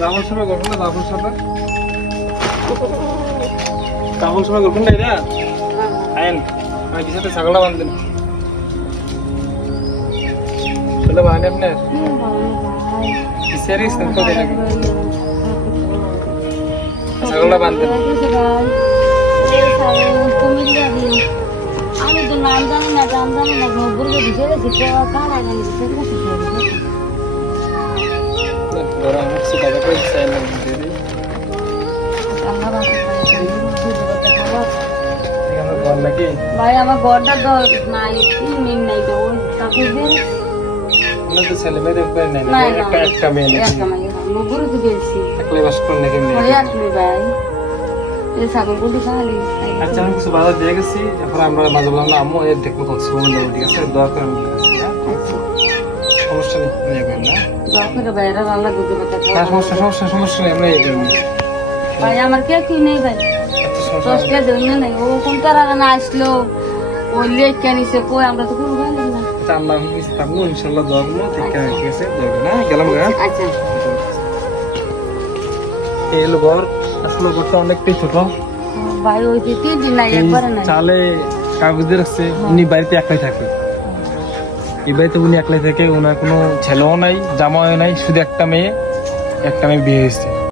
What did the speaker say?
রাহুল সময় গল্প না রাহুল সাথে রাহুল সময় গল্প না এটা আইন আমি কি সাথে ছাগলটা বাঁধলেন চলে বাঁধে আপনার কিসের তো দেয় নাকি ছাগলটা বাঁধলেন আমি তো নাম জানি না টাম জানি না ঘুরে দিতে গেছি কার আগে ধরা হচ্ছে দাদা করে চাইল নাকি ভাই আমার ঘরটা তো নাই মিন নাই তো ওই কাকুদের তো ছেলে মেয়ে দেখবে নাই একটা মেয়ে ঘুরে তো গেছি একলাই বাস করে নাকি ওই আসলে ভাই এই ছাগলগুলি খালি আচ্ছা আমি কিছু বাজার দিয়ে গেছি এখন আমরা মাঝে বললাম না আম্মু এর দেখবো কচ্ছে ঠিক আছে দোয়া করে সমস্যা নেই নিয়ে গেলাম না দরকার বাইরে রান্না করতে সমস্যা নেই আমরা এই জন্য ভাই আমার কে কি নেই ভাই দশটা দিন নেই ও কোন তারা না আসলো ওই লেট কেনিছে কই আমরা তো কোনো ভালো না আচ্ছা আমরা থাকবো ইনশাল্লাহ দোয়া করবো ঠিক আছে দোয়া না গেলাম গা আচ্ছা এই হলো ঘর আসলে ঘরটা অনেকটাই ছোট ভাই ওই যে 3 দিন নাই একবারে নাই চালে কাগজ দিয়ে রাখছে উনি বাড়িতে একলাই থাকে এই বাড়িতে উনি একলাই থাকে ওনার কোনো ছেলেও নাই জামাইও নাই শুধু একটা মেয়ে বিয়ে হয়েছে